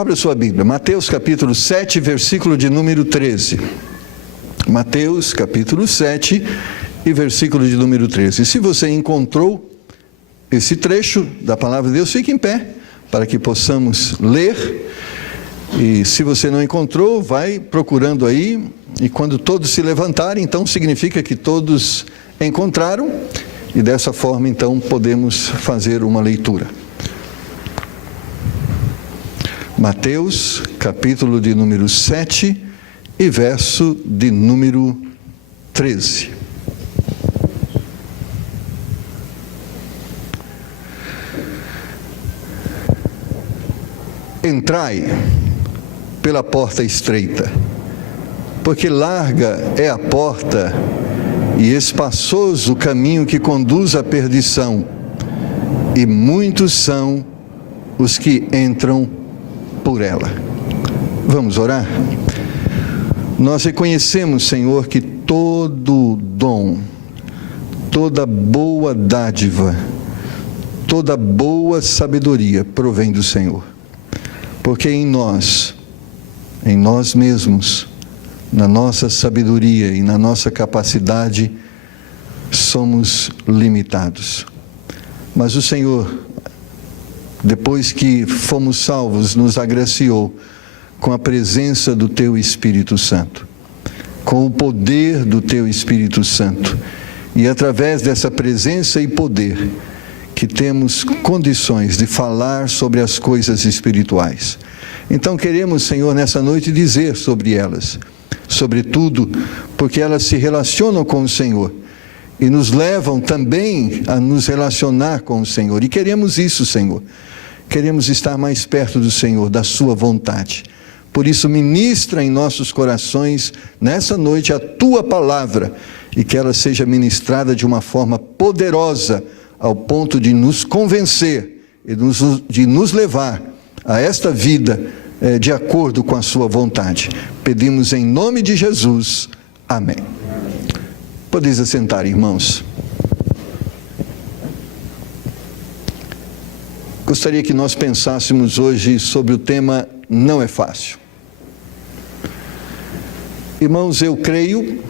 Abra sua Bíblia, Mateus capítulo 7, versículo de número 13. Mateus capítulo 7 e versículo de número 13. Se você encontrou esse trecho da palavra de Deus, fique em pé, para que possamos ler. E se você não encontrou, vai procurando aí, e quando todos se levantarem, então significa que todos encontraram, e dessa forma então podemos fazer uma leitura. Mateus, capítulo de número 7 e verso de número 13. Entrai pela porta estreita, porque larga é a porta e espaçoso o caminho que conduz à perdição, e muitos são os que entram por ela. Vamos orar? Nós reconhecemos, Senhor, que todo dom, toda boa dádiva, toda boa sabedoria provém do Senhor, porque em nós mesmos, na nossa sabedoria e na nossa capacidade, somos limitados. Mas o Senhor, depois que fomos salvos, nos agraciou com a presença do Teu Espírito Santo, com o poder do Teu Espírito Santo. E através dessa presença e poder, que temos condições de falar sobre as coisas espirituais. Então queremos, Senhor, nessa noite dizer sobre elas, sobretudo porque elas se relacionam com o Senhor e nos levam também a nos relacionar com o Senhor. E queremos isso, Senhor. Queremos estar mais perto do Senhor, da Sua vontade. Por isso, ministra em nossos corações, nessa noite, a Tua palavra, e que ela seja ministrada de uma forma poderosa, ao ponto de nos convencer e de nos levar a esta vida de acordo com a Sua vontade. Pedimos em nome de Jesus. Amém. Podeis assentar, irmãos. Gostaria que nós pensássemos hoje sobre o tema não é fácil. Irmãos, eu creio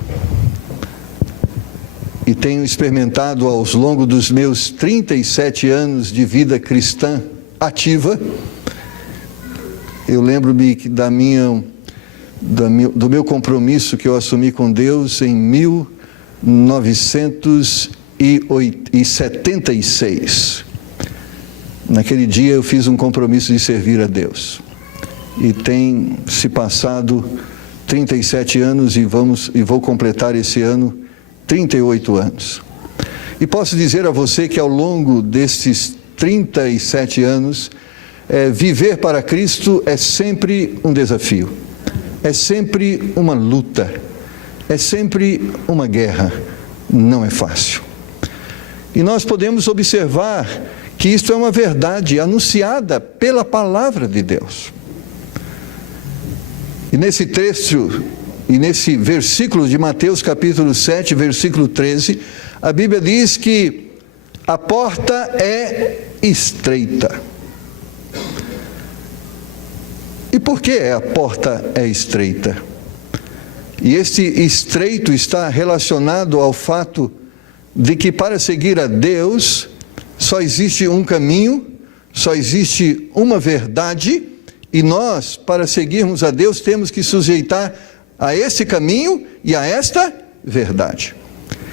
e tenho experimentado ao longo dos meus 37 anos de vida cristã ativa. Eu lembro-me do meu compromisso que eu assumi com Deus em 1976. Naquele dia eu fiz um compromisso de servir a Deus. E tem se passado 37 anos e vou completar esse ano 38 anos. E posso dizer a você que ao longo desses 37 anos, viver para Cristo é sempre um desafio, é sempre uma luta, é sempre uma guerra, não é fácil. E nós podemos observar que isto é uma verdade anunciada pela palavra de Deus. E nesse trecho, e nesse versículo de Mateus capítulo 7, versículo 13, a Bíblia diz que a porta é estreita. E por que a porta é estreita? E este estreito está relacionado ao fato de que para seguir a Deus, só existe um caminho, só existe uma verdade, e nós, para seguirmos a Deus, temos que sujeitar a esse caminho e a esta verdade.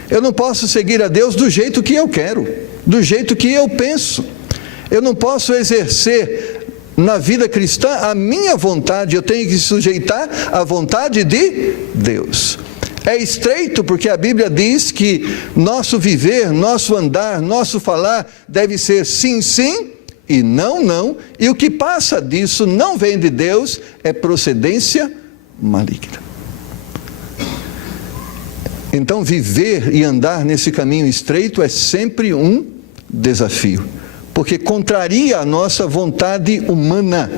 Eu não posso seguir a Deus do jeito que eu quero, do jeito que eu penso. Eu não posso exercer na vida cristã a minha vontade, eu tenho que sujeitar a vontade de Deus. É estreito porque a Bíblia diz que nosso viver, nosso andar, nosso falar deve ser sim, sim e não, não. E o que passa disso não vem de Deus, é procedência maligna. Então viver e andar nesse caminho estreito é sempre um desafio, porque contraria a nossa vontade humana.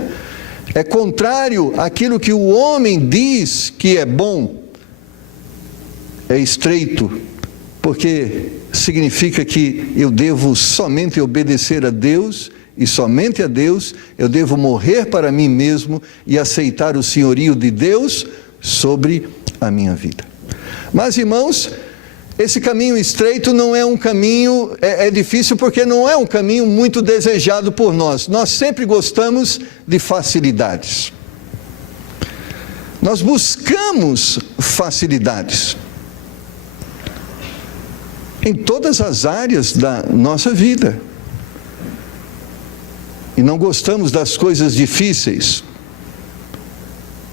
É contrário àquilo que o homem diz que é bom. É estreito, porque significa que eu devo somente obedecer a Deus e somente a Deus, eu devo morrer para mim mesmo e aceitar o senhorio de Deus sobre a minha vida. Mas, irmãos, esse caminho estreito não é um caminho, é difícil porque não é um caminho muito desejado por nós. Nós sempre gostamos de facilidades. Nós buscamos facilidades em todas as áreas da nossa vida. E não gostamos das coisas difíceis.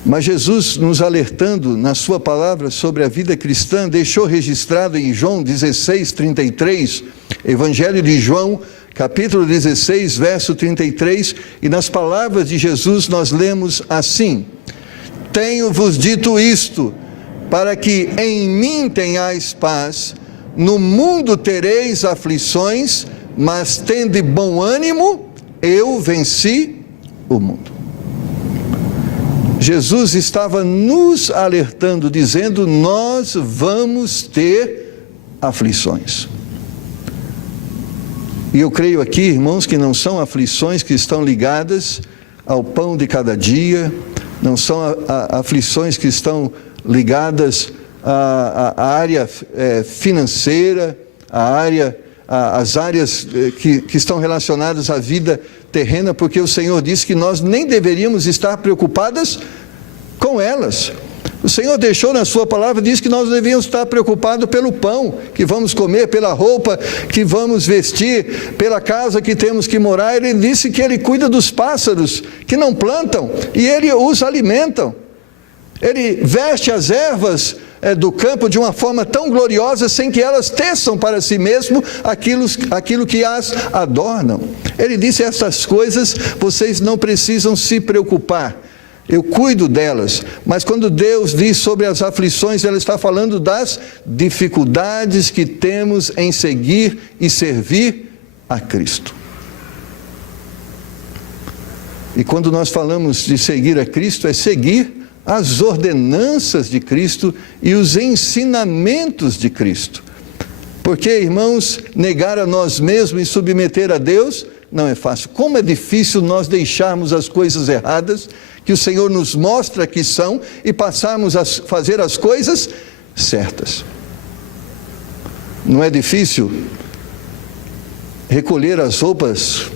Mas Jesus, nos alertando na sua palavra sobre a vida cristã, deixou registrado em João 16:33, Evangelho de João, capítulo 16, verso 33, e nas palavras de Jesus nós lemos assim: tenho-vos dito isto, para que em mim tenhais paz, no mundo tereis aflições, mas tende bom ânimo, eu venci o mundo. Jesus estava nos alertando, dizendo: nós vamos ter aflições. E eu creio aqui, irmãos, que não são aflições que estão ligadas ao pão de cada dia, não são aflições que estão ligadas à área financeira, às áreas que estão relacionadas à vida terrena, porque o Senhor disse que nós nem deveríamos estar preocupadas com elas. O Senhor deixou na sua palavra, diz que nós devíamos estar preocupados pelo pão que vamos comer, pela roupa que vamos vestir, pela casa que temos que morar. Ele disse que Ele cuida dos pássaros que não plantam e Ele os alimenta. Ele veste as ervas do campo de uma forma tão gloriosa, sem que elas teçam para si mesmo aquilo que as adornam. Ele disse: essas coisas vocês não precisam se preocupar, eu cuido delas. Mas quando Deus diz sobre as aflições, Ele está falando das dificuldades que temos em seguir e servir a Cristo. E quando nós falamos de seguir a Cristo, é seguir as ordenanças de Cristo e os ensinamentos de Cristo. Porque, irmãos, negar a nós mesmos e submeter a Deus não é fácil. Como é difícil nós deixarmos as coisas erradas que o Senhor nos mostra que são e passarmos a fazer as coisas certas. Não é difícil recolher as roupas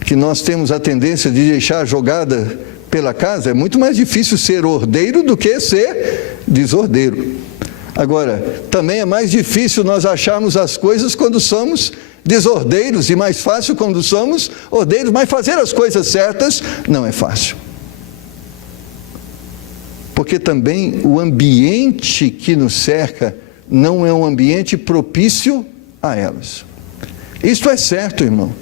que nós temos a tendência de deixar jogada pela casa. É muito mais difícil ser ordeiro do que ser desordeiro. Agora, também é mais difícil nós acharmos as coisas quando somos desordeiros e mais fácil quando somos ordeiros, mas fazer as coisas certas não é fácil. Porque também o ambiente que nos cerca não é um ambiente propício a elas. Isto é certo, irmão.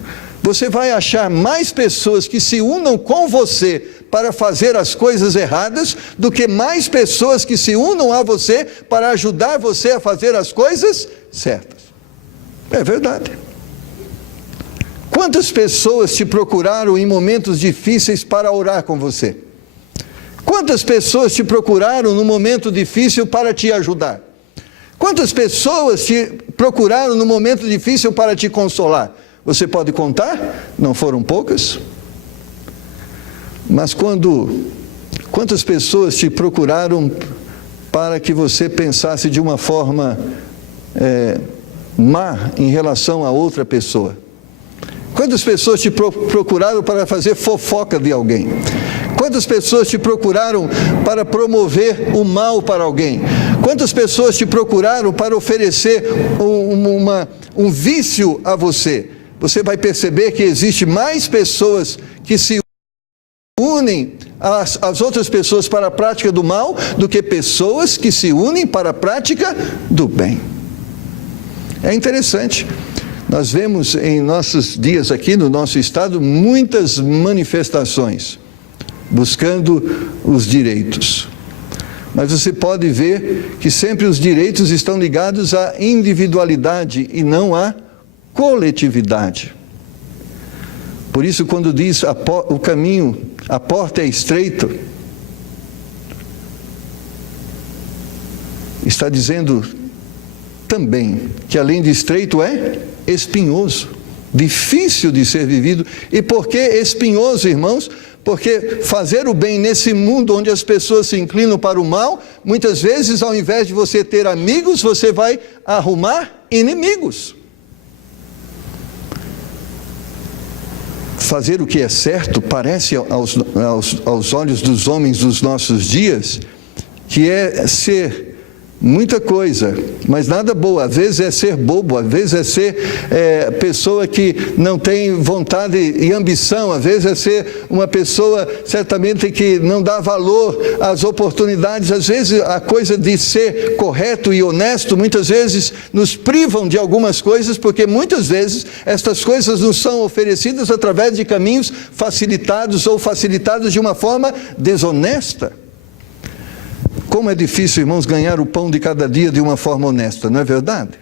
Você vai achar mais pessoas que se unam com você para fazer as coisas erradas, do que mais pessoas que se unam a você para ajudar você a fazer as coisas certas. É verdade. Quantas pessoas te procuraram em momentos difíceis para orar com você? Quantas pessoas te procuraram no momento difícil para te ajudar? Quantas pessoas te procuraram no momento difícil para te consolar? Você pode contar? Não foram poucas? Mas quantas pessoas te procuraram para que você pensasse de uma forma má em relação a outra pessoa? Quantas pessoas te procuraram para fazer fofoca de alguém? Quantas pessoas te procuraram para promover o mal para alguém? Quantas pessoas te procuraram para oferecer um vício a você? Você vai perceber que existe mais pessoas que se unem às outras pessoas para a prática do mal do que pessoas que se unem para a prática do bem. É interessante. Nós vemos em nossos dias aqui no nosso estado muitas manifestações buscando os direitos. Mas você pode ver que sempre os direitos estão ligados à individualidade e não à coletividade. Por isso, quando diz o caminho, a porta é estreita, está dizendo também que além de estreito é espinhoso. difícil de ser vivido. E por que espinhoso, irmãos? Porque fazer o bem nesse mundo onde as pessoas se inclinam para o mal, muitas vezes, ao invés de você ter amigos, você vai arrumar inimigos. Fazer o que é certo parece aos olhos dos homens dos nossos dias que é ser muita coisa, mas nada boa. Às vezes é ser bobo, às vezes é ser pessoa que não tem vontade e ambição, às vezes é ser uma pessoa certamente que não dá valor às oportunidades. Às vezes a coisa de ser correto e honesto, muitas vezes nos privam de algumas coisas, porque muitas vezes estas coisas nos são oferecidas através de caminhos facilitados ou facilitados de uma forma desonesta. Como é difícil, irmãos, ganhar o pão de cada dia de uma forma honesta, não é verdade?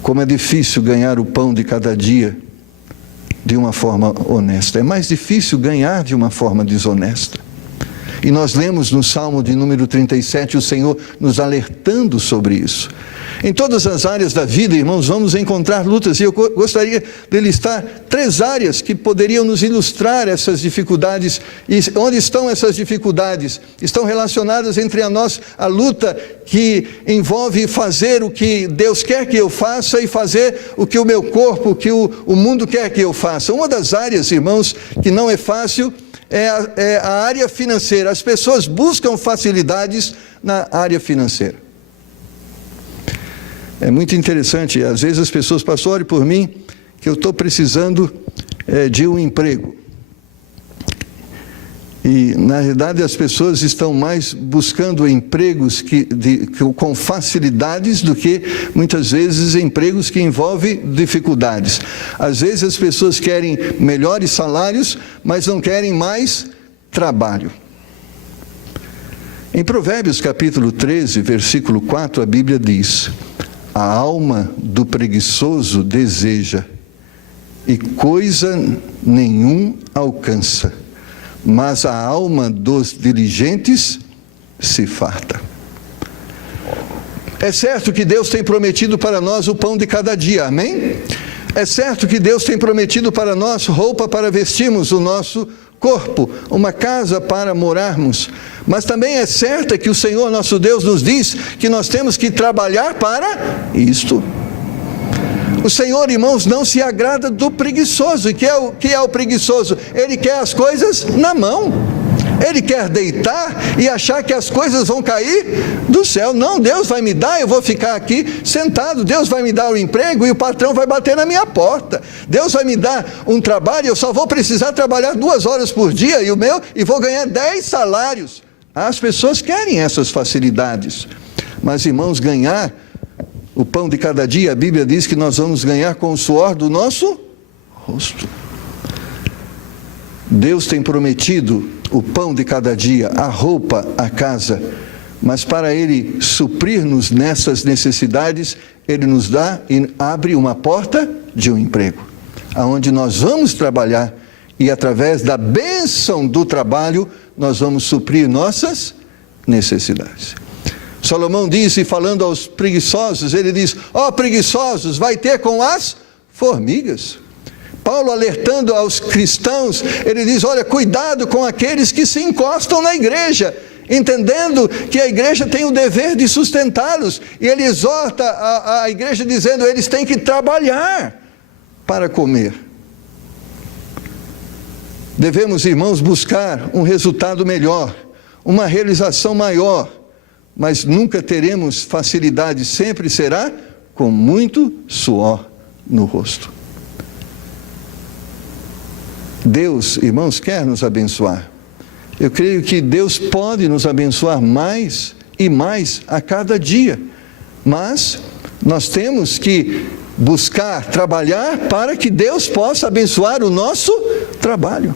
Como é difícil ganhar o pão de cada dia de uma forma honesta. É mais difícil ganhar de uma forma desonesta. E nós lemos no Salmo de número 37, o Senhor nos alertando sobre isso. Em todas as áreas da vida, irmãos, vamos encontrar lutas, e eu gostaria de listar 3 áreas que poderiam nos ilustrar essas dificuldades. E onde estão essas dificuldades? Estão relacionadas entre a luta que envolve fazer o que Deus quer que eu faça e fazer o que o meu corpo, o que o mundo quer que eu faça. Uma das áreas, irmãos, que não é fácil é a área financeira. As pessoas buscam facilidades na área financeira. É muito interessante, às vezes as pessoas, pastor, ore por mim, que eu estou precisando de um emprego. E, na verdade, as pessoas estão mais buscando empregos com facilidades do que, muitas vezes, empregos que envolvem dificuldades. Às vezes as pessoas querem melhores salários, mas não querem mais trabalho. Em Provérbios capítulo 13, versículo 4, a Bíblia diz: a alma do preguiçoso deseja, e coisa nenhum alcança, mas a alma dos diligentes se farta. É certo que Deus tem prometido para nós o pão de cada dia, amém? É certo que Deus tem prometido para nós roupa para vestirmos o nosso corpo, uma casa para morarmos. Mas também é certo que o Senhor nosso Deus nos diz que nós temos que trabalhar para isto. O Senhor, irmãos, não se agrada do preguiçoso. E que é o preguiçoso? Ele quer as coisas na mão. Ele quer deitar e achar que as coisas vão cair do céu. Não, Deus vai me dar, eu vou ficar aqui sentado. Deus vai me dar o emprego e o patrão vai bater na minha porta. Deus vai me dar um trabalho, eu só vou precisar trabalhar 2 horas por dia e vou ganhar 10 salários. As pessoas querem essas facilidades. Mas, irmãos, ganhar o pão de cada dia, a Bíblia diz que nós vamos ganhar com o suor do nosso rosto. Deus tem prometido o pão de cada dia, a roupa, a casa, mas para Ele suprir-nos nessas necessidades, Ele nos dá e abre uma porta de um emprego, aonde nós vamos trabalhar e através da bênção do trabalho, nós vamos suprir nossas necessidades. Salomão disse, falando aos preguiçosos, ele diz: ó preguiçosos, vai ter com as formigas. Paulo alertando aos cristãos, ele diz: olha, cuidado com aqueles que se encostam na igreja, entendendo que a igreja tem o dever de sustentá-los, e ele exorta a igreja dizendo: eles têm que trabalhar para comer. Devemos, irmãos, buscar um resultado melhor, uma realização maior, mas nunca teremos facilidade, sempre será com muito suor no rosto. Deus, irmãos, quer nos abençoar. Eu creio que Deus pode nos abençoar mais e mais a cada dia, mas nós temos que buscar, trabalhar para que Deus possa abençoar o nosso trabalho.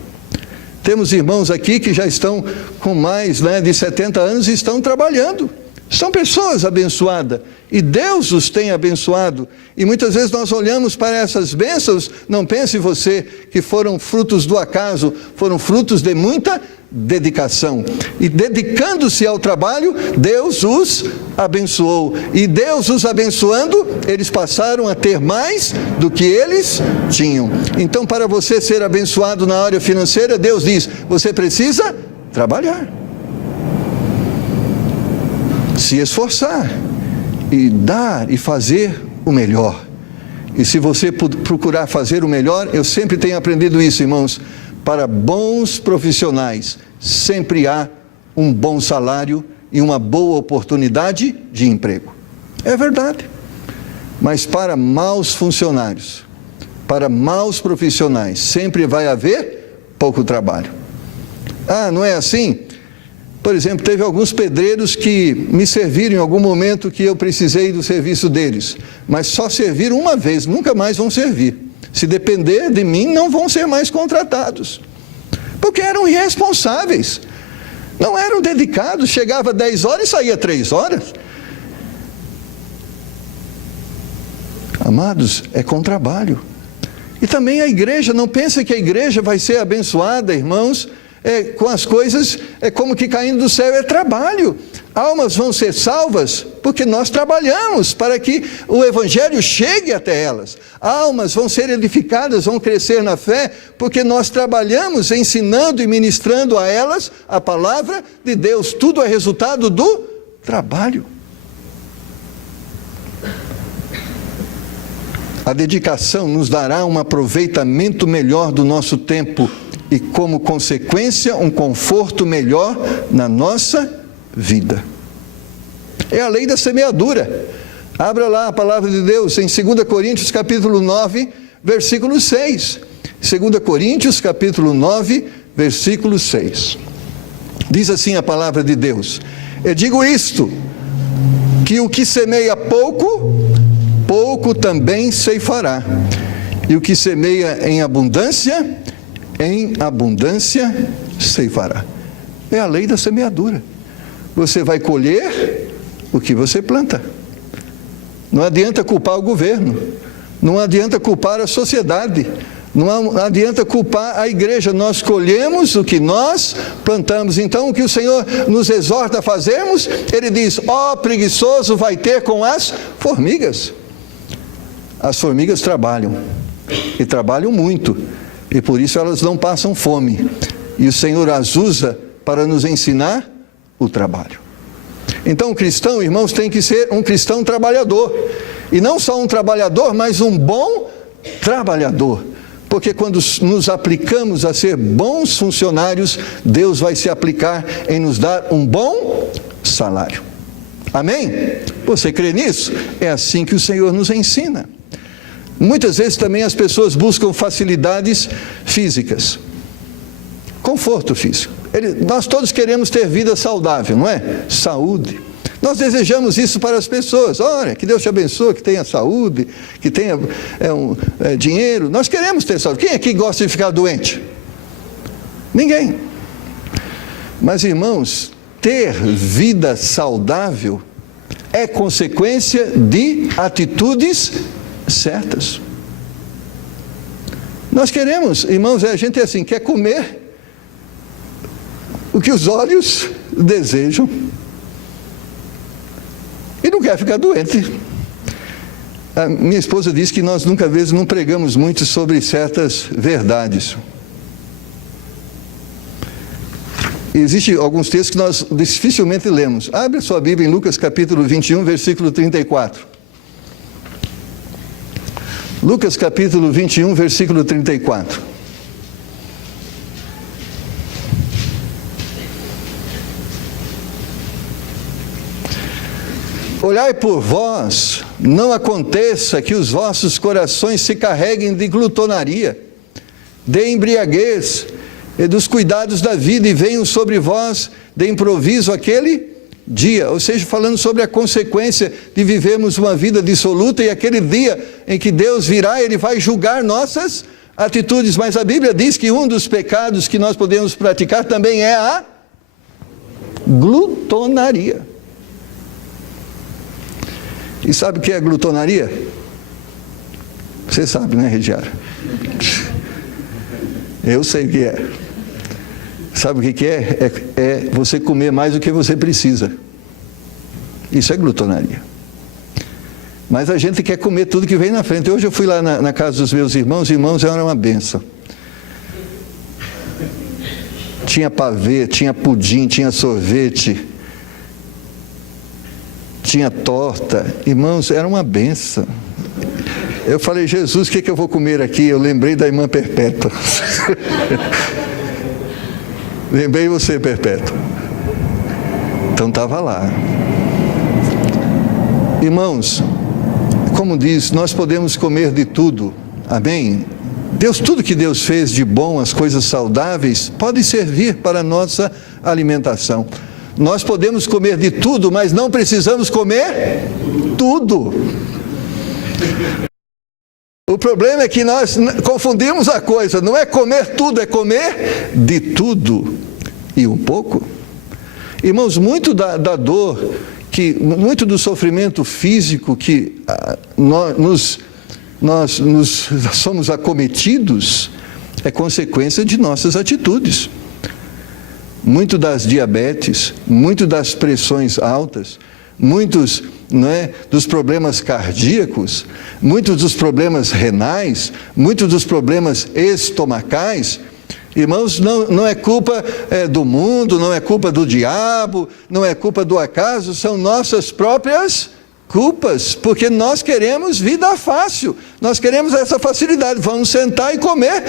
Temos irmãos aqui que já estão com mais de 70 anos e estão trabalhando. São pessoas abençoadas, e Deus os tem abençoado. E muitas vezes nós olhamos para essas bênçãos, não pense você que foram frutos do acaso, foram frutos de muita dedicação. E dedicando-se ao trabalho, Deus os abençoou. E Deus os abençoando, eles passaram a ter mais do que eles tinham. Então, para você ser abençoado na área financeira, Deus diz, você precisa trabalhar, se esforçar e dar e fazer o melhor. E se você procurar fazer o melhor, eu sempre tenho aprendido isso, irmãos, para bons profissionais sempre há um bom salário e uma boa oportunidade de emprego. É verdade. Mas para maus funcionários, para maus profissionais, sempre vai haver pouco trabalho. Ah, não é assim? Por exemplo, teve alguns pedreiros que me serviram em algum momento que eu precisei do serviço deles, mas só serviram uma vez, nunca mais vão servir. Se depender de mim, não vão ser mais contratados, porque eram irresponsáveis, não eram dedicados, chegava 10 horas e saía 3 horas. Amados, é com trabalho. E também a igreja, não pense que a igreja vai ser abençoada, irmãos, com as coisas, como que caindo do céu, é trabalho. Almas vão ser salvas porque nós trabalhamos para que o evangelho chegue até elas. Almas vão ser edificadas, vão crescer na fé porque nós trabalhamos ensinando e ministrando a elas a palavra de Deus. Tudo é resultado do trabalho. A dedicação nos dará um aproveitamento melhor do nosso tempo e, como consequência, um conforto melhor na nossa vida. É a lei da semeadura. Abra lá a palavra de Deus em 2 Coríntios capítulo 9, versículo 6. 2 Coríntios capítulo 9, versículo 6. Diz assim a palavra de Deus: eu digo isto, que o que semeia pouco, pouco também ceifará. E o que semeia em abundância ceifará. É a lei da semeadura. Você vai colher o que você planta. Não adianta culpar o governo, não adianta culpar a sociedade, não adianta culpar a igreja. Nós colhemos o que nós plantamos. Então, o que o Senhor nos exorta a fazermos, Ele diz: ó preguiçoso, vai ter com as formigas. As formigas trabalham, e trabalham muito, e por isso elas não passam fome. E o Senhor as usa para nos ensinar o trabalho. Então o cristão, irmãos, tem que ser um cristão trabalhador. E não só um trabalhador, mas um bom trabalhador. Porque quando nos aplicamos a ser bons funcionários, Deus vai se aplicar em nos dar um bom salário. Amém? Você crê nisso? É assim que o Senhor nos ensina. Muitas vezes também as pessoas buscam facilidades físicas, conforto físico. Nós todos queremos ter vida saudável, não é? Saúde. Nós desejamos isso para as pessoas. Olha, que Deus te abençoe, que tenha saúde, que tenha dinheiro. Nós queremos ter saúde. Quem aqui gosta de ficar doente? Ninguém. Mas, irmãos, ter vida saudável é consequência de atitudes certas. Nós queremos, irmãos, a gente é assim, quer comer o que os olhos desejam e não quer ficar doente. A minha esposa diz que nós nunca vezes não pregamos muito sobre certas verdades. Existem alguns textos que nós dificilmente lemos. Abre a sua Bíblia em Lucas capítulo 21, versículo 34. Lucas capítulo 21, versículo 34. Olhai por vós, não aconteça que os vossos corações se carreguem de glutonaria, de embriaguez e dos cuidados da vida, e venham sobre vós de improviso aquele dia. Ou seja, falando sobre a consequência de vivermos uma vida dissoluta, e aquele dia em que Deus virá, Ele vai julgar nossas atitudes. Mas a Bíblia diz que um dos pecados que nós podemos praticar também é a glutonaria. E sabe o que é glutonaria? Você sabe, né, Regiara? Eu sei o que é. Sabe o que é? É você comer mais do que você precisa. Isso é glutonaria. Mas a gente quer comer tudo que vem na frente. Hoje eu fui lá na casa dos meus irmãos era uma benção. Tinha pavê, tinha pudim, tinha sorvete, tinha torta. Irmãos, era uma benção. Eu falei, Jesus, o que eu vou comer aqui? Eu lembrei da irmã Perpétua. Lembrei você, Perpétua. Então estava lá. Irmãos, como diz, nós podemos comer de tudo, amém? Tudo que Deus fez de bom, as coisas saudáveis, pode servir para a nossa alimentação. Nós podemos comer de tudo, mas não precisamos comer tudo. O problema é que nós confundimos a coisa, não é comer tudo, é comer de tudo e um pouco. Irmãos, muito da dor, muito do sofrimento físico que nós somos acometidos, é consequência de nossas atitudes. Muito das diabetes, muito das pressões altas, muitos dos problemas cardíacos, muitos dos problemas renais, muitos dos problemas estomacais. Irmãos, não é culpa do mundo, não é culpa do diabo, não é culpa do acaso, são nossas próprias culpas, porque nós queremos vida fácil, nós queremos essa facilidade, vamos sentar e comer,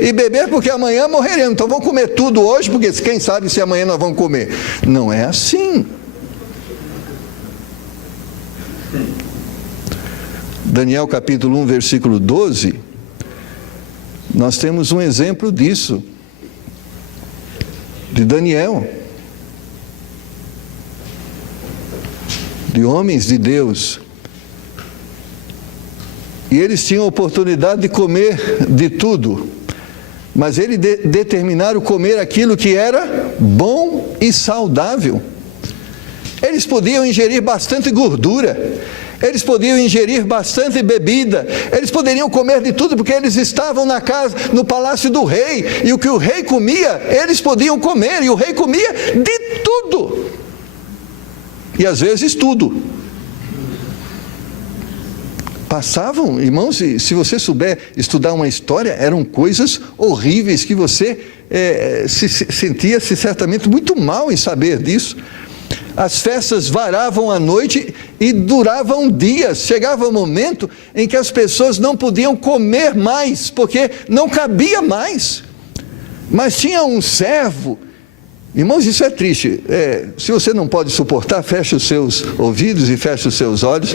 e beber, porque amanhã morreremos, então vamos comer tudo hoje, porque quem sabe se amanhã nós vamos comer. Não é assim. Daniel capítulo 1, versículo 12, nós temos um exemplo disso, de Daniel, de homens de Deus, e eles tinham a oportunidade de comer de tudo, mas eles determinaram comer aquilo que era bom e saudável. Eles podiam ingerir bastante gordura, eles podiam ingerir bastante bebida, eles poderiam comer de tudo, porque eles estavam na casa, no palácio do rei, e o que o rei comia, eles podiam comer, e o rei comia de tudo, e às vezes tudo. Passavam, irmãos, se você souber estudar uma história, eram coisas horríveis, que você sentia-se certamente muito mal em saber disso. As festas varavam à noite e duravam dias. Chegava um momento em que as pessoas não podiam comer mais, porque não cabia mais. Mas tinha um servo. Irmãos, isso é triste. Se você não pode suportar, feche os seus ouvidos e feche os seus olhos.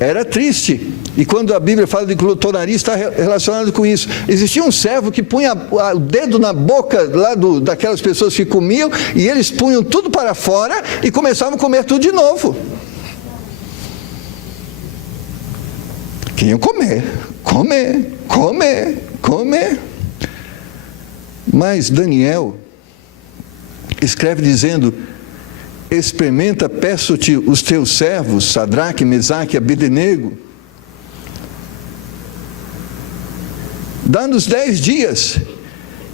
Era triste. E quando a Bíblia fala de glutonaria, está relacionado com isso. Existia um servo que punha o dedo na boca lá daquelas pessoas que comiam, e eles punham tudo para fora e começavam a comer tudo de novo. Queriam comer. Mas Daniel escreve dizendo: experimenta, peço-te, os teus servos, Sadraque, Mesaque e Abednego, dá-nos 10 dias,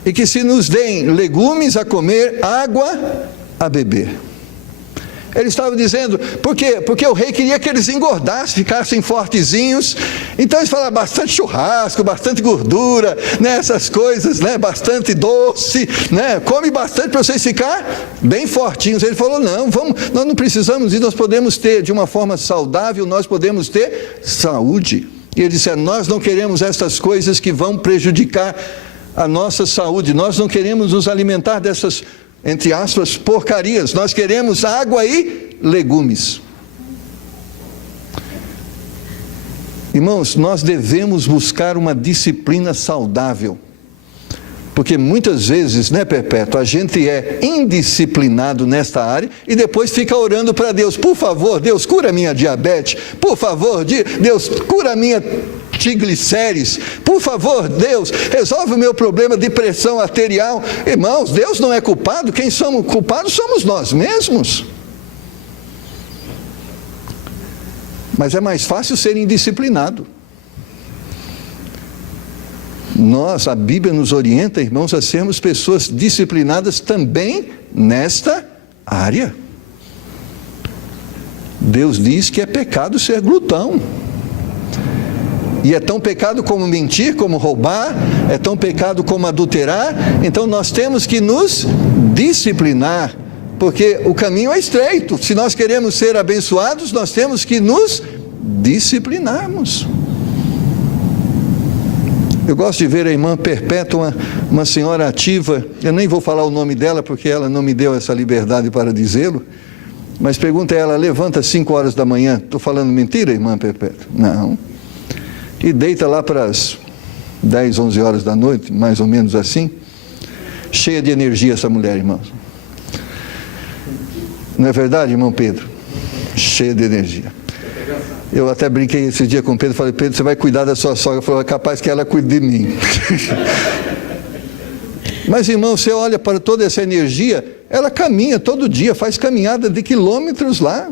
e que se nos deem legumes a comer, água a beber. Ele estava dizendo, por quê? Porque o rei queria que eles engordassem, ficassem fortezinhos. Então eles falaram, bastante churrasco, bastante gordura, essas coisas, bastante doce, come bastante para vocês ficarem bem fortinhos. Ele falou, não, nós não precisamos disso, nós podemos ter, de uma forma saudável, nós podemos ter saúde. E ele disse, nós não queremos essas coisas que vão prejudicar a nossa saúde, nós não queremos nos alimentar dessas, entre aspas, porcarias, nós queremos água e legumes. Irmãos, nós devemos buscar uma disciplina saudável, porque muitas vezes, Perpétuo, a gente é indisciplinado nesta área e depois fica orando para Deus, por favor, Deus, cura minha diabetes, por favor, Deus, cura minha triglicérides, por favor, Deus, resolve o meu problema de pressão arterial. Irmãos, Deus não é culpado, quem somos culpados somos nós mesmos. Mas é mais fácil ser indisciplinado. A Bíblia nos orienta, irmãos, a sermos pessoas disciplinadas também nesta área. Deus diz que é pecado ser glutão. E é tão pecado como mentir, como roubar, é tão pecado como adulterar. Então nós temos que nos disciplinar, porque o caminho é estreito. Se nós queremos ser abençoados, nós temos que nos disciplinarmos. Eu gosto de ver a irmã Perpétua, uma senhora ativa. Eu nem vou falar o nome dela, porque ela não me deu essa liberdade para dizê-lo. Mas pergunta a ela, levanta às 5 horas da manhã. Estou falando mentira, irmã Perpétua? Não. E deita lá para as 10, 11 horas da noite, mais ou menos assim. Cheia de energia essa mulher, irmãos. Não é verdade, irmão Pedro? Cheia de energia. Eu até brinquei esse dia com o Pedro, falei, Pedro, você vai cuidar da sua sogra? Falou, é capaz que ela cuide de mim. Mas, irmão, você olha para toda essa energia, ela caminha todo dia, faz caminhada de quilômetros lá.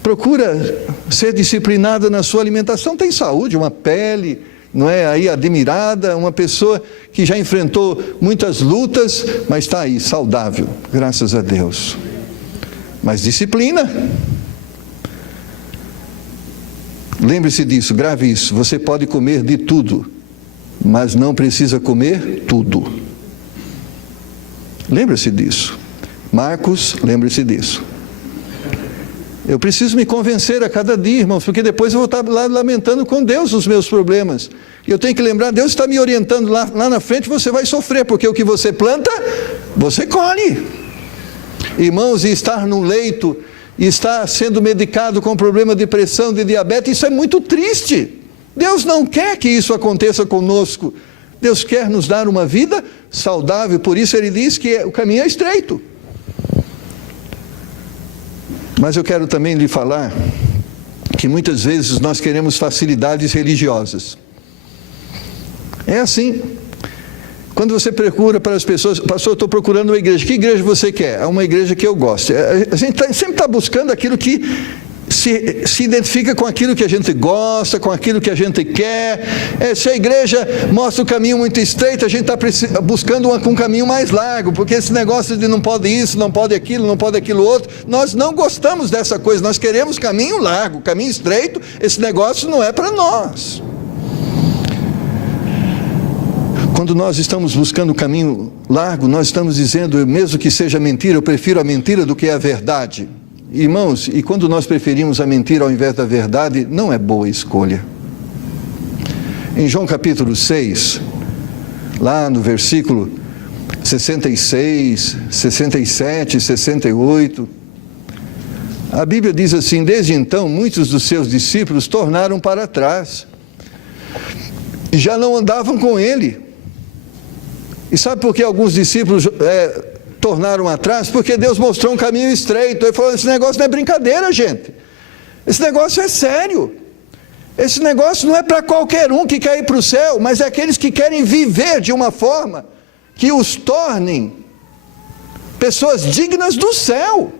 Procura ser disciplinada na sua alimentação, tem saúde, uma pele, não é, aí admirada, uma pessoa que já enfrentou muitas lutas, mas está aí, saudável, graças a Deus. Mas disciplina. Lembre-se disso, grave isso, você pode comer de tudo, mas não precisa comer tudo. Lembre-se disso. Marcos, lembre-se disso. Eu preciso me convencer a cada dia, irmãos, porque depois eu vou estar lá lamentando com Deus os meus problemas. E eu tenho que lembrar, Deus está me orientando lá na frente, você vai sofrer, porque o que você planta, você colhe. Irmãos, e estar num leito, e estar sendo medicado com problema de pressão, de diabetes, isso é muito triste. Deus não quer que isso aconteça conosco. Deus quer nos dar uma vida saudável, por isso Ele diz que o caminho é estreito. Mas eu quero também lhe falar que muitas vezes nós queremos facilidades religiosas. É assim. Quando você procura para as pessoas, pastor, eu estou procurando uma igreja. Que igreja você quer? É uma igreja que eu gosto. A gente sempre está buscando aquilo que se identifica com aquilo que a gente gosta, com aquilo que a gente quer. Se a igreja mostra o caminho muito estreito, a gente está buscando um caminho mais largo, porque esse negócio de não pode isso, não pode aquilo, não pode aquilo outro, nós não gostamos dessa coisa, nós queremos caminho largo, caminho estreito, esse negócio não é para nós. Quando nós estamos buscando o caminho largo, nós estamos dizendo, mesmo que seja mentira, eu prefiro a mentira do que a verdade. Irmãos, e quando nós preferimos a mentira ao invés da verdade, não é boa escolha. Em João capítulo 6, lá no versículo 66, 67, 68, a Bíblia diz assim, desde então muitos dos seus discípulos tornaram para trás, e já não andavam com ele. E sabe por que alguns discípulos tornaram atrás? Porque Deus mostrou um caminho estreito. Ele falou, esse negócio não é brincadeira, gente. Esse negócio é sério. Esse negócio não é para qualquer um que quer ir para o céu, mas é aqueles que querem viver de uma forma que os tornem pessoas dignas do céu.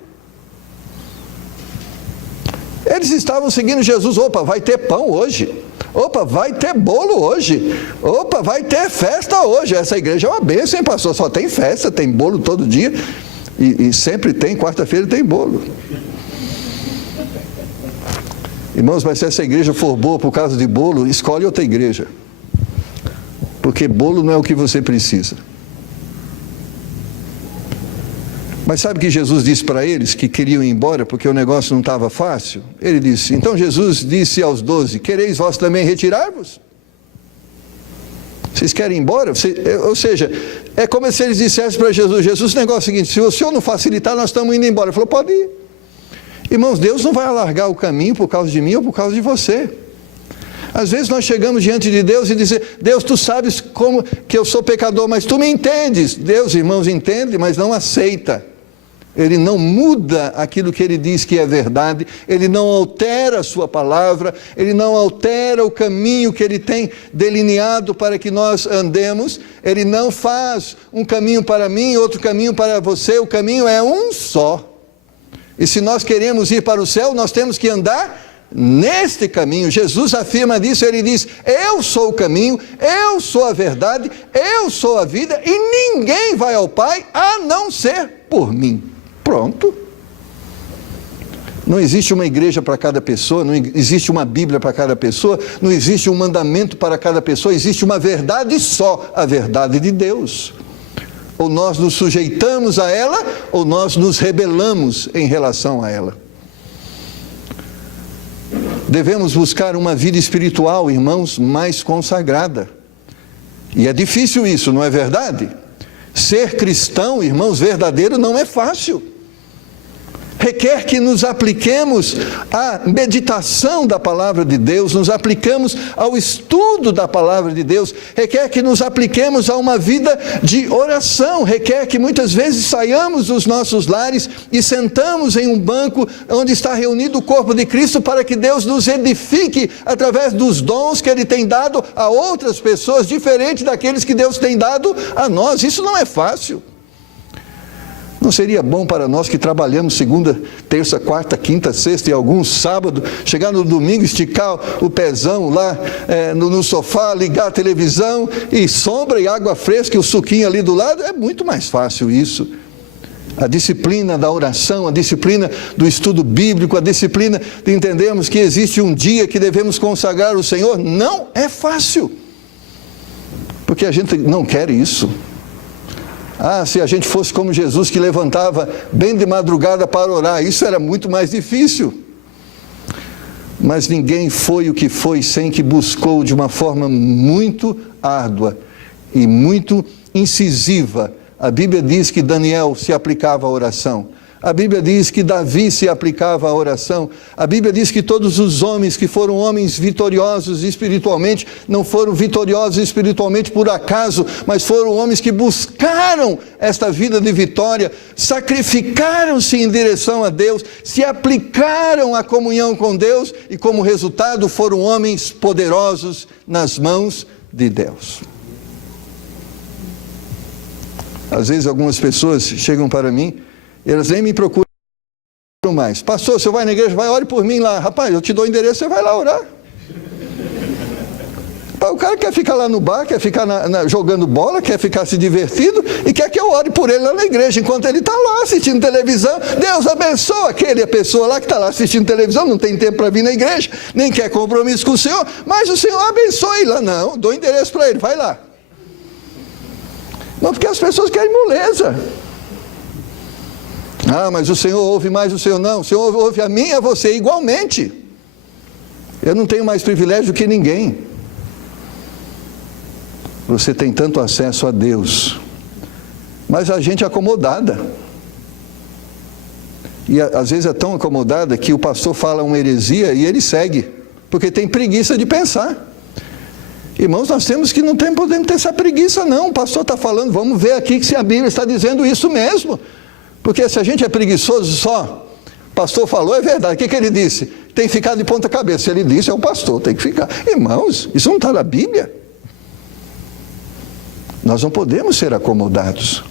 Eles estavam seguindo Jesus. Opa, vai ter pão hoje. Opa, vai ter bolo hoje. Opa, vai ter festa hoje. Essa igreja é uma bênção, hein, pastor? Só tem festa, tem bolo todo dia. E sempre tem, quarta-feira tem bolo. Irmãos, mas se essa igreja for boa por causa de bolo, escolhe outra igreja. Porque bolo não é o que você precisa. Mas sabe que Jesus disse para eles que queriam ir embora porque o negócio não estava fácil? Ele disse, então Jesus disse aos 12, quereis vós também retirar-vos? Vocês querem ir embora? Ou seja, é como se eles dissessem para Jesus, Jesus, o negócio é o seguinte, se o Senhor não facilitar, nós estamos indo embora. Ele falou, pode ir. Irmãos, Deus não vai alargar o caminho por causa de mim ou por causa de você. Às vezes nós chegamos diante de Deus e dizemos, Deus, tu sabes como que eu sou pecador, mas tu me entendes. Deus, irmãos, entende, mas não aceita. Ele não muda aquilo que Ele diz que é verdade, Ele não altera a sua palavra, Ele não altera o caminho que Ele tem delineado para que nós andemos, Ele não faz um caminho para mim, outro caminho para você, o caminho é um só. E se nós queremos ir para o céu, nós temos que andar neste caminho. Jesus afirma disso, ele diz: eu sou o caminho, eu sou a verdade, eu sou a vida, e ninguém vai ao Pai a não ser por mim. Pronto. Não existe uma igreja para cada pessoa, não existe uma Bíblia para cada pessoa, não existe um mandamento para cada pessoa, existe uma verdade só, a verdade de Deus. Ou nós nos sujeitamos a ela, ou nós nos rebelamos em relação a ela. Devemos buscar uma vida espiritual, irmãos, mais consagrada. E é difícil isso, não é verdade? Ser cristão, irmãos, verdadeiro não é fácil. Requer que nos apliquemos à meditação da palavra de Deus, nos aplicamos ao estudo da palavra de Deus, requer que nos apliquemos a uma vida de oração, requer que muitas vezes saiamos dos nossos lares e sentamos em um banco onde está reunido o corpo de Cristo, para que Deus nos edifique através dos dons que Ele tem dado a outras pessoas, diferente daqueles que Deus tem dado a nós. Isso não é fácil. Não seria bom para nós que trabalhamos segunda, terça, quarta, quinta, sexta e alguns sábado, chegar no domingo, esticar o pezão lá no sofá, ligar a televisão e sombra e água fresca e o suquinho ali do lado? É muito mais fácil isso. A disciplina da oração, a disciplina do estudo bíblico, a disciplina de entendermos que existe um dia que devemos consagrar o Senhor, não é fácil. Porque a gente não quer isso. Ah, se a gente fosse como Jesus, que levantava bem de madrugada para orar, isso era muito mais difícil. Mas ninguém foi o que foi sem que buscou de uma forma muito árdua e muito incisiva. A Bíblia diz que Daniel se aplicava à oração. A Bíblia diz que Davi se aplicava à oração. A Bíblia diz que todos os homens que foram homens vitoriosos espiritualmente, não foram vitoriosos espiritualmente por acaso, mas foram homens que buscaram esta vida de vitória, sacrificaram-se em direção a Deus, se aplicaram à comunhão com Deus e, como resultado, foram homens poderosos nas mãos de Deus. Às vezes algumas pessoas chegam para mim, elas nem me procuram mais. Pastor, você vai na igreja, vai, ore por mim lá. Rapaz, eu te dou o endereço, você vai lá orar. O cara quer ficar lá no bar, quer ficar jogando bola, quer ficar se divertindo e quer que eu ore por ele lá na igreja, enquanto ele está lá assistindo televisão. Deus abençoa a pessoa lá que está lá assistindo televisão, não tem tempo para vir na igreja, nem quer compromisso com o Senhor, mas o Senhor abençoa ele lá. Não, dou endereço para ele, vai lá. Não, porque as pessoas querem moleza. Ah, mas o Senhor ouve mais o Senhor. Não, o Senhor ouve a mim e a você igualmente. Eu não tenho mais privilégio do que ninguém. Você tem tanto acesso a Deus, mas a gente é acomodada. E às vezes é tão acomodada que o pastor fala uma heresia e ele segue, porque tem preguiça de pensar. Irmãos, nós temos que não podemos ter essa preguiça não. O pastor está falando, vamos ver aqui se a Bíblia está dizendo isso mesmo. Porque se a gente é preguiçoso só, o pastor falou, é verdade. O que ele disse? Tem que ficar de ponta cabeça. Se ele disse, é o pastor, tem que ficar. Irmãos, isso não está na Bíblia. Nós não podemos ser acomodados,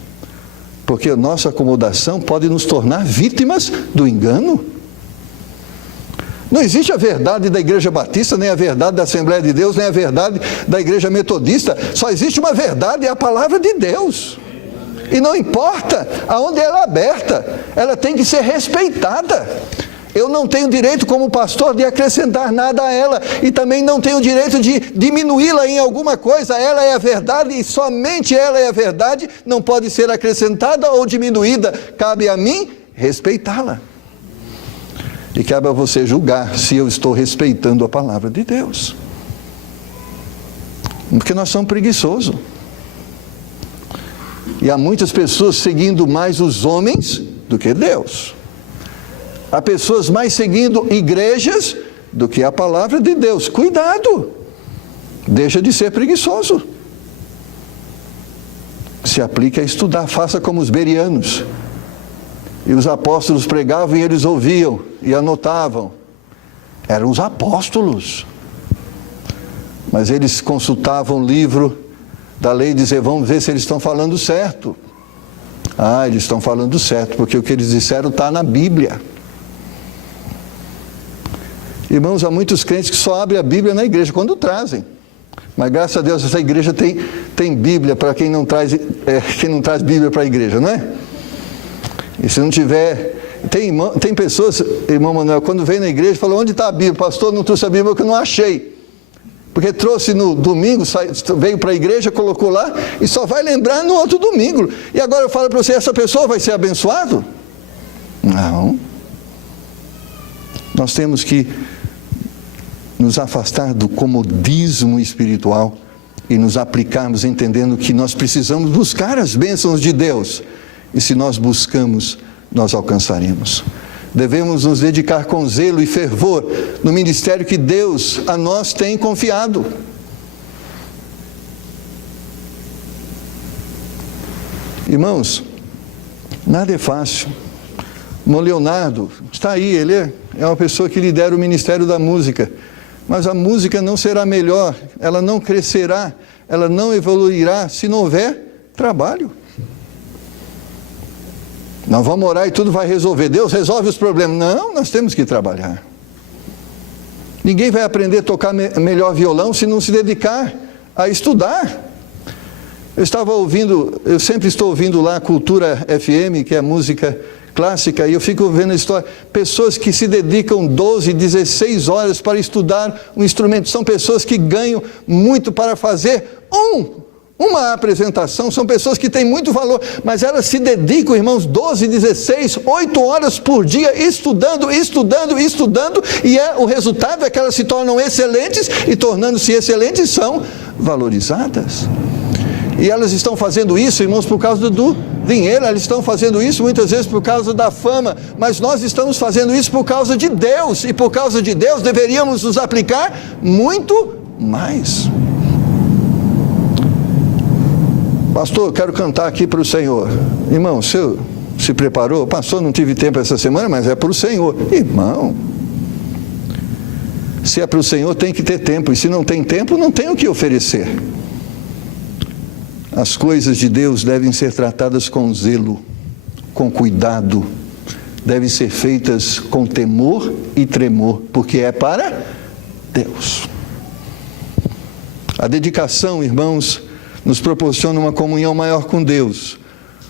porque a nossa acomodação pode nos tornar vítimas do engano. Não existe a verdade da Igreja Batista, nem a verdade da Assembleia de Deus, nem a verdade da Igreja Metodista. Só existe uma verdade, é a palavra de Deus. E não importa aonde ela é aberta, ela tem que ser respeitada. Eu não tenho direito como pastor de acrescentar nada a ela, e também não tenho direito de diminuí-la em alguma coisa. Ela é a verdade e somente ela é a verdade, não pode ser acrescentada ou diminuída. Cabe a mim respeitá-la. E cabe a você julgar se eu estou respeitando a palavra de Deus. Porque nós somos preguiçosos. E há muitas pessoas seguindo mais os homens do que Deus. Há pessoas mais seguindo igrejas do que a palavra de Deus. Cuidado! Deixa de ser preguiçoso. Se aplique a estudar, faça como os bereanos. E os apóstolos pregavam e eles ouviam e anotavam. Eram os apóstolos. Mas eles consultavam o livro da lei e diziam, vamos ver se eles estão falando certo. Ah, eles estão falando certo, porque o que eles disseram está na Bíblia. Irmãos, há muitos crentes que só abrem a Bíblia na igreja, quando trazem. Mas graças a Deus essa igreja tem Bíblia para quem não traz Bíblia para a igreja, não é? E se não tiver... Tem pessoas, irmão Manuel, quando vem na igreja, falam, onde está a Bíblia? Pastor, não trouxe a Bíblia porque eu não achei. Porque trouxe no domingo, veio para a igreja, colocou lá, e só vai lembrar no outro domingo. E agora eu falo para você, essa pessoa vai ser abençoado? Não. Nós temos que nos afastar do comodismo espiritual e nos aplicarmos entendendo que nós precisamos buscar as bênçãos de Deus. E se nós buscamos, nós alcançaremos. Devemos nos dedicar com zelo e fervor no ministério que Deus a nós tem confiado. Irmãos, nada é fácil. O Leonardo está aí, ele é uma pessoa que lidera o ministério da música. Mas a música não será melhor, ela não crescerá, ela não evoluirá se não houver trabalho. Nós vamos orar e tudo vai resolver. Deus resolve os problemas. Não, nós temos que trabalhar. Ninguém vai aprender a tocar melhor violão se não se dedicar a estudar. Eu sempre estou ouvindo lá a Cultura FM, que é a música clássica, e eu fico vendo a história. Pessoas que se dedicam 12, 16 horas para estudar um instrumento. São pessoas que ganham muito para fazer uma apresentação. São pessoas que têm muito valor, mas elas se dedicam, irmãos, 12, 16, 8 horas por dia, estudando, e o resultado é que elas se tornam excelentes, e tornando-se excelentes, são valorizadas. E elas estão fazendo isso, irmãos, por causa do dinheiro, elas estão fazendo isso muitas vezes por causa da fama, mas nós estamos fazendo isso por causa de Deus, e por causa de Deus deveríamos nos aplicar muito mais. Pastor, eu quero cantar aqui para o Senhor. Irmão, o senhor se preparou? Pastor, não tive tempo essa semana, mas é para o Senhor. Irmão, se é para o Senhor, tem que ter tempo, e se não tem tempo, não tem o que oferecer. As coisas de Deus devem ser tratadas com zelo, com cuidado, devem ser feitas com temor e tremor, porque é para Deus. A dedicação, irmãos, nos proporciona uma comunhão maior com Deus.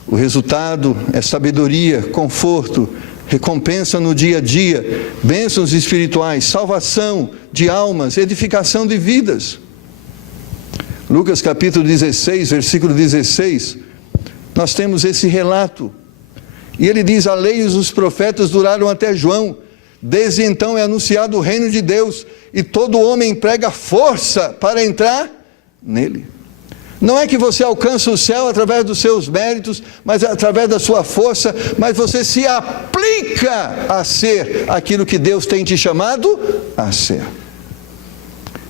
O resultado é sabedoria, conforto, recompensa no dia a dia, bênçãos espirituais, salvação de almas, edificação de vidas. Lucas capítulo 16, versículo 16, nós temos esse relato. E ele diz, a lei e os profetas duraram até João. Desde então é anunciado o reino de Deus, e todo homem emprega força para entrar nele. Não é que você alcança o céu através dos seus méritos, mas através da sua força, mas você se aplica a ser aquilo que Deus tem te chamado a ser.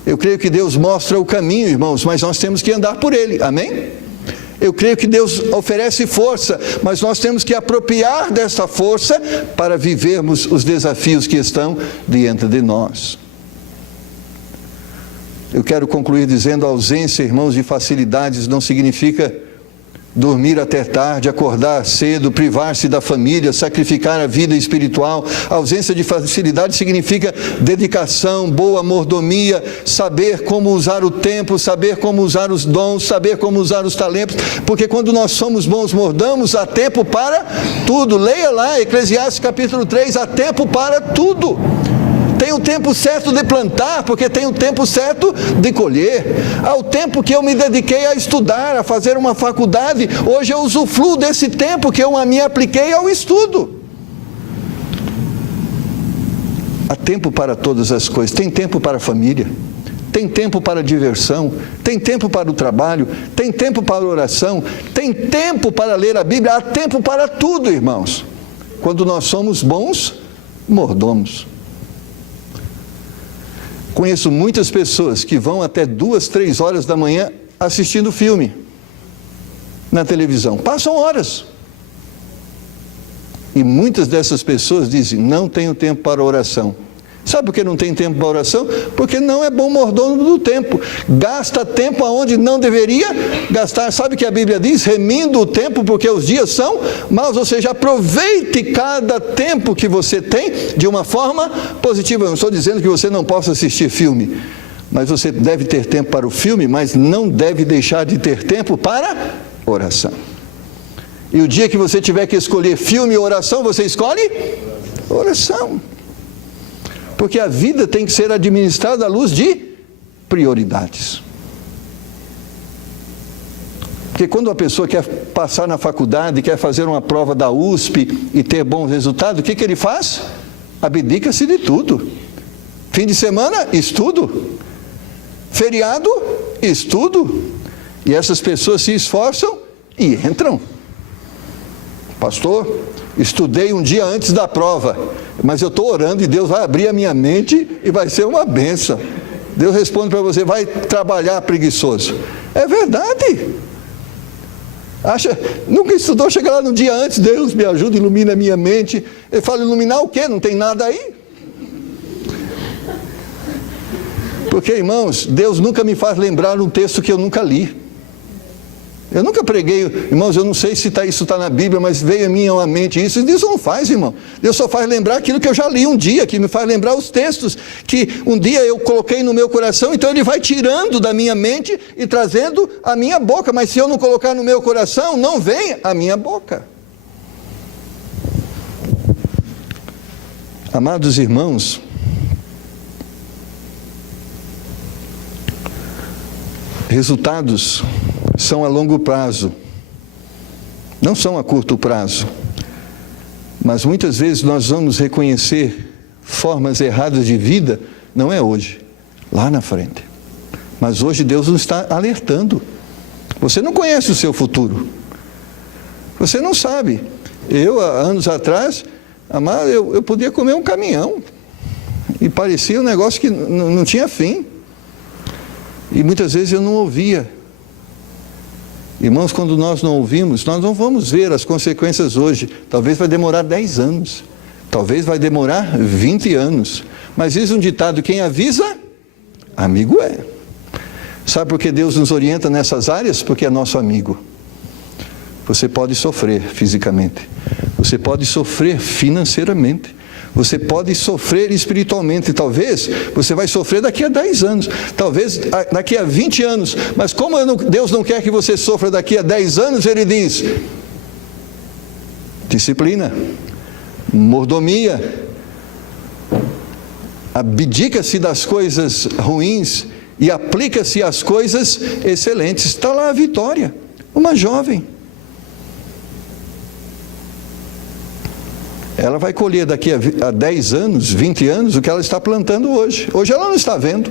Eu creio que Deus mostra o caminho, irmãos, mas nós temos que andar por ele, amém? Eu creio que Deus oferece força, mas nós temos que apropriar dessa força para vivermos os desafios que estão diante de nós. Eu quero concluir dizendo, a ausência, irmãos, de facilidades não significa dormir até tarde, acordar cedo, privar-se da família, sacrificar a vida espiritual. A ausência de facilidade significa dedicação, boa mordomia, saber como usar o tempo, saber como usar os dons, saber como usar os talentos, porque quando nós somos bons mordomos, há tempo para tudo. Leia lá, Eclesiastes capítulo 3, há tempo para tudo. Tem o tempo certo de plantar, porque tem o tempo certo de colher. Ao tempo que eu me dediquei a estudar, a fazer uma faculdade, hoje eu usufruo desse tempo que eu me apliquei ao estudo. Há tempo para todas as coisas. Tem tempo para a família, tem tempo para a diversão, tem tempo para o trabalho, tem tempo para a oração, tem tempo para ler a Bíblia, há tempo para tudo, irmãos, quando nós somos bons mordomos. Conheço muitas pessoas que vão até 2, 3 horas da manhã assistindo filme na televisão. Passam horas. E muitas dessas pessoas dizem, não tenho tempo para oração. Sabe por que não tem tempo para oração? Porque não é bom mordomo do tempo. Gasta tempo aonde não deveria gastar. Sabe o que a Bíblia diz? Remindo o tempo, porque os dias são maus. Ou seja, aproveite cada tempo que você tem de uma forma positiva. Eu não estou dizendo que você não possa assistir filme, mas você deve ter tempo para o filme, mas não deve deixar de ter tempo para oração. E o dia que você tiver que escolher filme ou oração, você escolhe oração. Porque a vida tem que ser administrada à luz de prioridades. Porque quando a pessoa quer passar na faculdade, quer fazer uma prova da USP e ter bom resultado, o que ele faz? Abdica-se de tudo. Fim de semana, estudo. Feriado, estudo. E essas pessoas se esforçam e entram. Pastor, estudei um dia antes da prova, mas eu estou orando e Deus vai abrir a minha mente e vai ser uma bênção. Deus responde para você, vai trabalhar preguiçoso. É verdade. Nunca estudou, chega lá no dia antes, Deus me ajuda, ilumina a minha mente. Ele fala, iluminar o quê? Não tem nada aí? Porque, irmãos, Deus nunca me faz lembrar um texto que eu nunca li. Eu nunca preguei, irmãos, eu não sei se isso está na Bíblia, mas veio a minha mente isso. Deus não faz, irmão. Deus só faz lembrar aquilo que eu já li um dia, que me faz lembrar os textos que um dia eu coloquei no meu coração. Então Ele vai tirando da minha mente e trazendo à minha boca. Mas se eu não colocar no meu coração, não vem à minha boca. Amados irmãos, resultados são a longo prazo, não são a curto prazo. Mas muitas vezes nós vamos reconhecer formas erradas de vida, não é hoje, lá na frente. Mas hoje Deus nos está alertando. Você não conhece o seu futuro. Você não sabe. Eu, há anos atrás, amado, eu podia comer um caminhão. E parecia um negócio que não tinha fim. E muitas vezes eu não ouvia. Irmãos, quando nós não ouvimos, nós não vamos ver as consequências hoje. Talvez vai demorar 10 anos. Talvez vai demorar 20 anos. Mas diz um ditado, quem avisa, amigo é. Sabe por que Deus nos orienta nessas áreas? Porque é nosso amigo. Você pode sofrer fisicamente. Você pode sofrer financeiramente. Você pode sofrer espiritualmente, talvez você vai sofrer daqui a 10 anos, talvez daqui a 20 anos, mas como Deus não quer que você sofra daqui a 10 anos, Ele diz, disciplina, mordomia, abdica-se das coisas ruins e aplica-se às coisas excelentes. Está lá a Vitória, uma jovem. Ela vai colher daqui a 10 anos, 20 anos, o que ela está plantando hoje. Hoje ela não está vendo.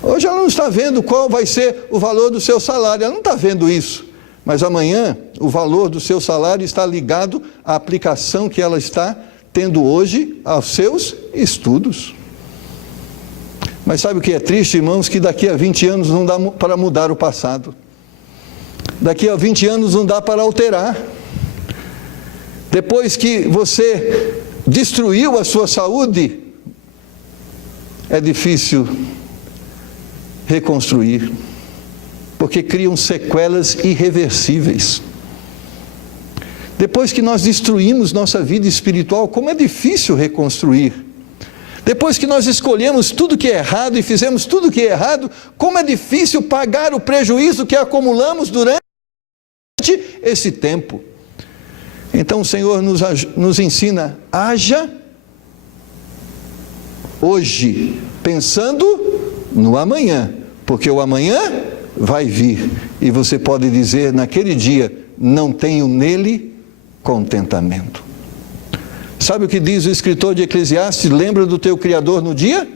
Hoje ela não está vendo qual vai ser o valor do seu salário. Ela não está vendo isso. Mas amanhã, o valor do seu salário está ligado à aplicação que ela está tendo hoje aos seus estudos. Mas sabe o que é triste, irmãos? Que daqui a 20 anos não dá para mudar o passado. Daqui a 20 anos não dá para alterar. Depois que você destruiu a sua saúde, é difícil reconstruir, porque criam sequelas irreversíveis. Depois que nós destruímos nossa vida espiritual, como é difícil reconstruir. Depois que nós escolhemos tudo que é errado e fizemos tudo que é errado, como é difícil pagar o prejuízo que acumulamos durante esse tempo. Então o Senhor nos ensina, haja hoje, pensando no amanhã, porque o amanhã vai vir, e você pode dizer naquele dia, não tenho nele contentamento. Sabe o que diz o escritor de Eclesiastes? Lembra do teu Criador no dia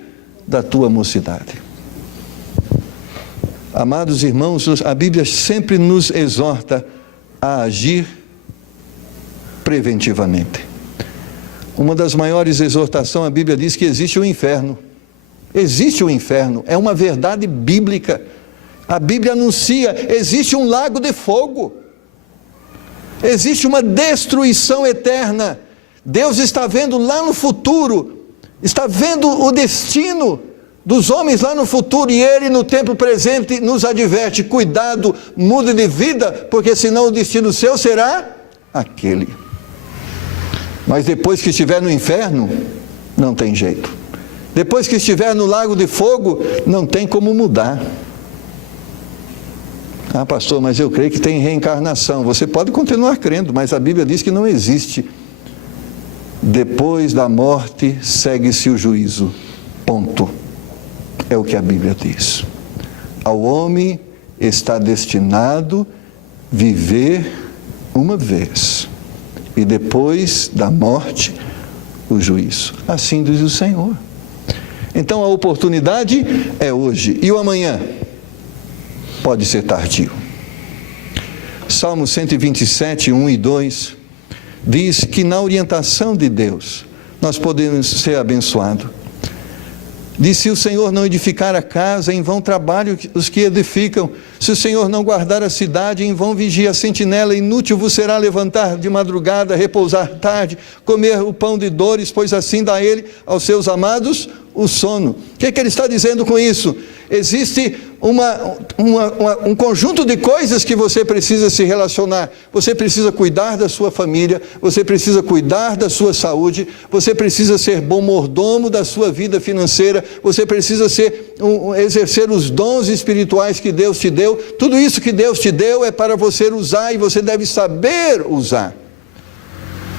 da tua mocidade. Amados irmãos, a Bíblia sempre nos exorta a agir preventivamente. Uma das maiores exortações, a Bíblia diz que existe o inferno. Existe o inferno, é uma verdade bíblica. A Bíblia anuncia, existe um lago de fogo. Existe uma destruição eterna. Deus está vendo lá no futuro está vendo o destino dos homens lá no futuro, e ele no tempo presente nos adverte: cuidado, mude de vida, porque senão o destino seu será aquele. Mas depois que estiver no inferno, não tem jeito. Depois que estiver no lago de fogo, não tem como mudar. Ah, pastor, mas eu creio que tem reencarnação. Você pode continuar crendo, mas a Bíblia diz que não existe. Depois da morte, segue-se o juízo. Ponto. É o que a Bíblia diz. Ao homem está destinado viver uma vez, e depois da morte, o juízo. Assim diz o Senhor. Então a oportunidade é hoje. E o amanhã? Pode ser tardio. Salmo 127, 1 e 2, diz que na orientação de Deus, nós podemos ser abençoados. Diz: se o Senhor não edificar a casa, em vão trabalham os que edificam. Se o Senhor não guardar a cidade, em vão vigia a sentinela. Inútil vos será levantar de madrugada, repousar tarde, comer o pão de dores, pois assim dá ele aos seus amados o sono. O que ele está dizendo com isso? Existe um conjunto de coisas que você precisa se relacionar. Você precisa cuidar da sua família, você precisa cuidar da sua saúde, você precisa ser bom mordomo da sua vida financeira, você precisa exercer os dons espirituais que Deus te deu. Tudo isso que Deus te deu é para você usar, e você deve saber usar.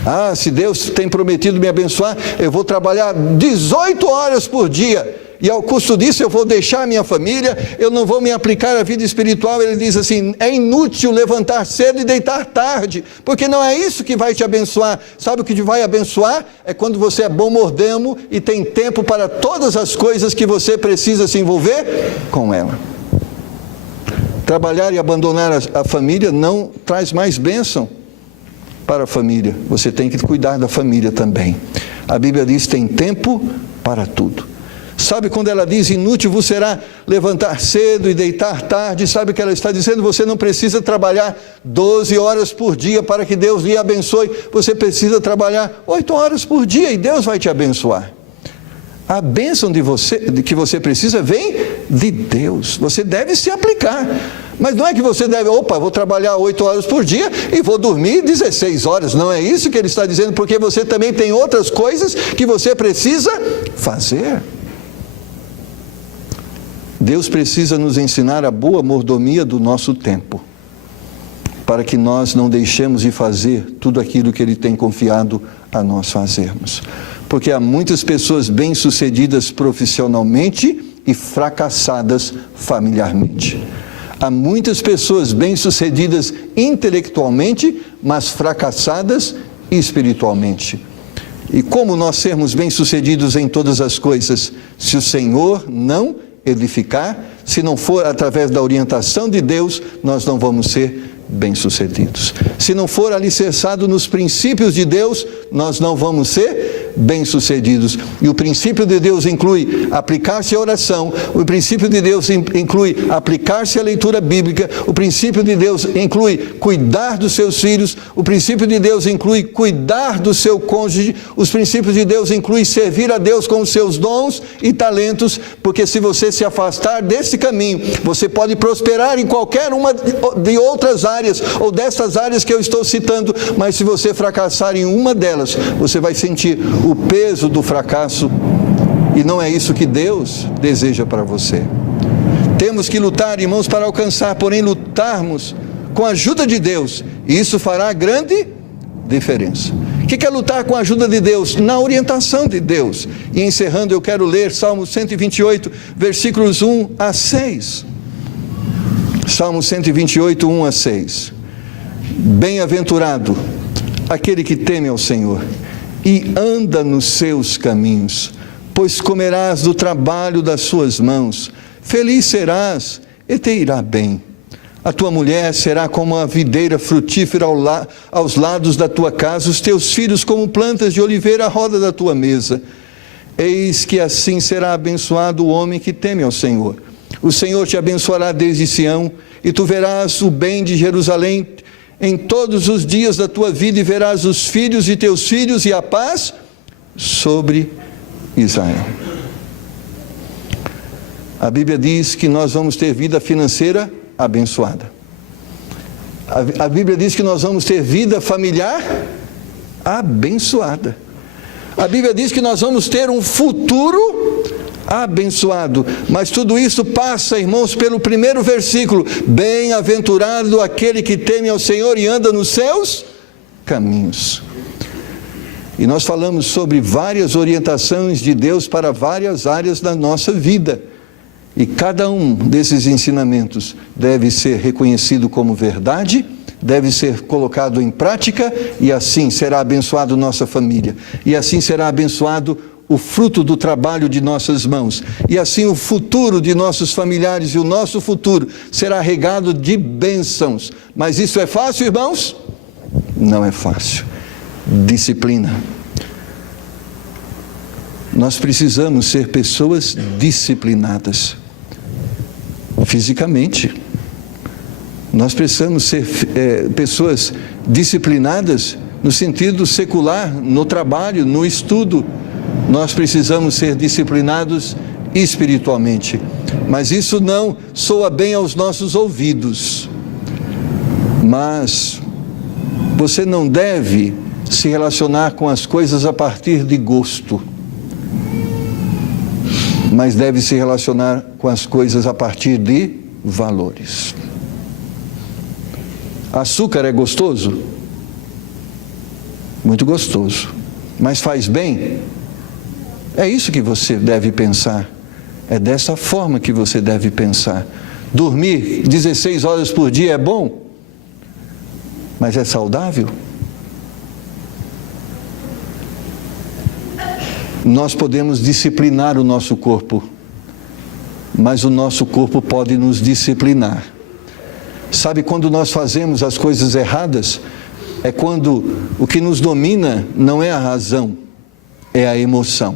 Ah, se Deus tem prometido me abençoar, eu vou trabalhar 18 horas por dia, e ao custo disso eu vou deixar a minha família, eu não vou me aplicar à vida espiritual. Ele diz assim: é inútil levantar cedo e deitar tarde, porque não é isso que vai te abençoar. Sabe o que te vai abençoar? É quando você é bom mordomo e tem tempo para todas as coisas que você precisa se envolver com ela. Trabalhar e abandonar a família não traz mais bênção para a família. Você tem que cuidar da família também. A Bíblia diz: tem tempo para tudo. Sabe quando ela diz: inútil vos será levantar cedo e deitar tarde? Sabe o que ela está dizendo? Você não precisa trabalhar 12 horas por dia para que Deus lhe abençoe. Você precisa trabalhar 8 horas por dia e Deus vai te abençoar. A bênção de que você precisa vem de Deus. Você deve se aplicar. Mas não é que você deve: vou trabalhar 8 horas por dia e vou dormir 16 horas. Não é isso que ele está dizendo, porque você também tem outras coisas que você precisa fazer. Deus precisa nos ensinar a boa mordomia do nosso tempo, para que nós não deixemos de fazer tudo aquilo que Ele tem confiado a nós fazermos. Porque há muitas pessoas bem-sucedidas profissionalmente e fracassadas familiarmente. Há muitas pessoas bem-sucedidas intelectualmente, mas fracassadas espiritualmente. E como nós sermos bem-sucedidos em todas as coisas, se o Senhor não edificar, se não for através da orientação de Deus, nós não vamos ser bem-sucedidos. Se não for alicerçado nos princípios de Deus, nós não vamos ser bem-sucedidos. E o princípio de Deus inclui aplicar-se à oração, o princípio de Deus inclui aplicar-se à leitura bíblica, o princípio de Deus inclui cuidar dos seus filhos, o princípio de Deus inclui cuidar do seu cônjuge, os princípios de Deus inclui servir a Deus com os seus dons e talentos, porque se você se afastar desse caminho, você pode prosperar em qualquer uma de outras áreas, ou dessas áreas que eu estou citando, mas se você fracassar em uma delas, você vai sentir o peso do fracasso, e não é isso que Deus deseja para você. Temos que lutar, irmãos, para alcançar, porém lutarmos com a ajuda de Deus, e isso fará grande diferença. O que é lutar com a ajuda de Deus? Na orientação de Deus. E encerrando, eu quero ler Salmo 128, versículos 1 a 6. Salmo 128, 1 a 6. Bem-aventurado aquele que teme ao Senhor e anda nos seus caminhos, pois comerás do trabalho das suas mãos. Feliz serás e te irá bem. A tua mulher será como a videira frutífera aos lados da tua casa, os teus filhos como plantas de oliveira à roda da tua mesa. Eis que assim será abençoado o homem que teme ao Senhor. O Senhor te abençoará desde Sião, e tu verás o bem de Jerusalém em todos os dias da tua vida, e verás os filhos de teus filhos e a paz sobre Israel. A Bíblia diz que nós vamos ter vida financeira abençoada. A Bíblia diz que nós vamos ter vida familiar abençoada. A Bíblia diz que nós vamos ter um futuro abençoado. Mas tudo isso passa, irmãos, pelo primeiro versículo: bem-aventurado aquele que teme ao Senhor e anda nos seus caminhos. E nós falamos sobre várias orientações de Deus para várias áreas da nossa vida. E cada um desses ensinamentos deve ser reconhecido como verdade, deve ser colocado em prática, e assim será abençoado nossa família. E assim será abençoado o fruto do trabalho de nossas mãos. E assim o futuro de nossos familiares e o nosso futuro será regado de bênçãos. Mas isso é fácil, irmãos? Não é fácil. Disciplina. Nós precisamos ser pessoas disciplinadas. Fisicamente. Nós precisamos ser pessoas disciplinadas no sentido secular, no trabalho, no estudo. Nós precisamos ser disciplinados espiritualmente. Mas isso não soa bem aos nossos ouvidos. Mas você não deve se relacionar com as coisas a partir de gosto, mas deve se relacionar com as coisas a partir de valores. Açúcar é gostoso? Muito gostoso. Mas faz bem? É isso que você deve pensar. É dessa forma que você deve pensar. Dormir 16 horas por dia é bom? Mas é saudável? Nós podemos disciplinar o nosso corpo, mas o nosso corpo pode nos disciplinar. Sabe quando nós fazemos as coisas erradas? É quando o que nos domina não é a razão, é a emoção.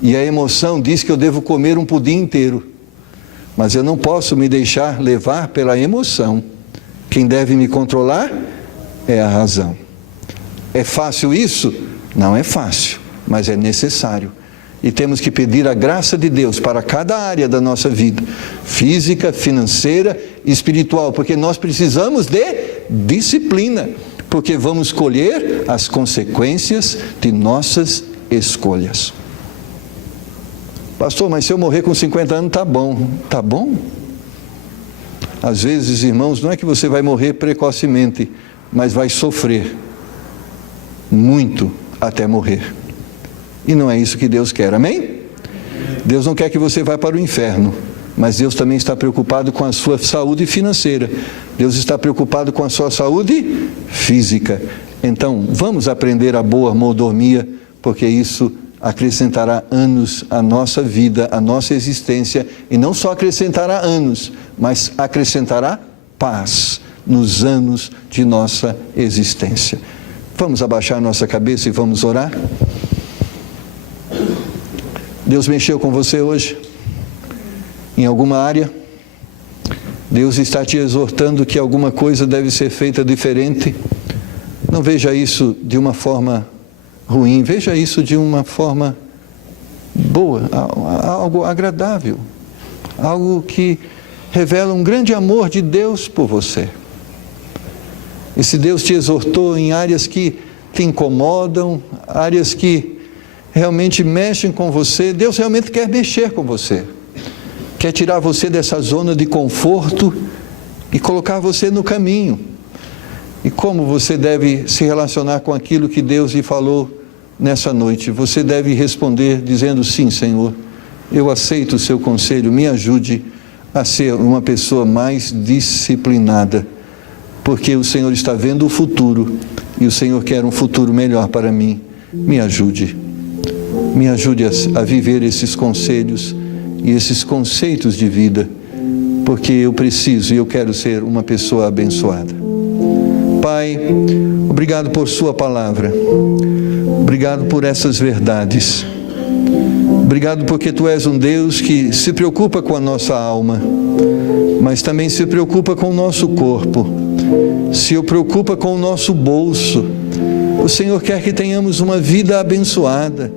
E a emoção diz que eu devo comer um pudim inteiro, mas eu não posso me deixar levar pela emoção. Quem deve me controlar é a razão. É fácil isso? Não é fácil, mas é necessário. E temos que pedir a graça de Deus para cada área da nossa vida, física, financeira, espiritual, porque nós precisamos de disciplina, porque vamos colher as consequências de nossas escolhas. Pastor, mas se eu morrer com 50 anos, tá bom. Tá bom? Às vezes, irmãos, não é que você vai morrer precocemente, mas vai sofrer muito até morrer. E não é isso que Deus quer, amém? Deus não quer que você vá para o inferno, mas Deus também está preocupado com a sua saúde financeira. Deus está preocupado com a sua saúde física. Então, vamos aprender a boa mordomia, porque isso acrescentará anos à nossa vida, à nossa existência, e não só acrescentará anos, mas acrescentará paz nos anos de nossa existência. Vamos abaixar nossa cabeça e vamos orar? Deus mexeu com você hoje? Em alguma área? Deus está te exortando que alguma coisa deve ser feita diferente? Não veja isso de uma forma ruim, veja isso de uma forma boa, algo agradável, algo que revela um grande amor de Deus por você. E se Deus te exortou em áreas que te incomodam, áreas que realmente mexem com você, Deus realmente quer mexer com você, quer tirar você dessa zona de conforto e colocar você no caminho. E como você deve se relacionar com aquilo que Deus lhe falou nessa noite? Você deve responder dizendo: sim, Senhor, eu aceito o seu conselho, me ajude a ser uma pessoa mais disciplinada, porque o Senhor está vendo o futuro e o Senhor quer um futuro melhor para mim. Me ajude a viver esses conselhos e esses conceitos de vida, porque eu preciso e eu quero ser uma pessoa abençoada. Pai, obrigado por sua palavra, obrigado por essas verdades, obrigado porque Tu és um Deus que se preocupa com a nossa alma, mas também se preocupa com o nosso corpo, se preocupa com o nosso bolso. O Senhor quer que tenhamos uma vida abençoada,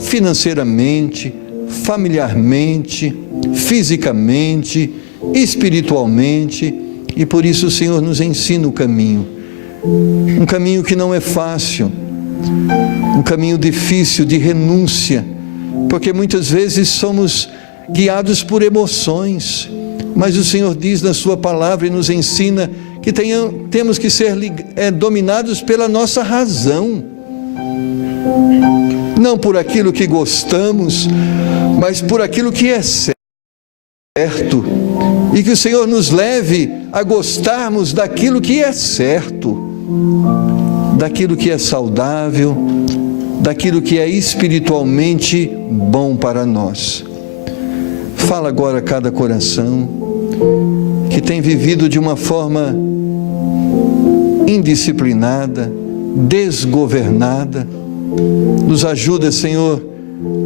financeiramente, familiarmente, fisicamente, espiritualmente, e por isso o Senhor nos ensina o caminho. Um caminho que não é fácil, um caminho difícil de renúncia, porque muitas vezes somos guiados por emoções, mas o Senhor diz na sua palavra e nos ensina que temos que ser dominados pela nossa razão, não por aquilo que gostamos, mas por aquilo que é certo, e que o Senhor nos leve a gostarmos daquilo que é certo, daquilo que é saudável, daquilo que é espiritualmente bom para nós. Fala agora a cada coração que tem vivido de uma forma indisciplinada, desgovernada. Nos ajuda, Senhor,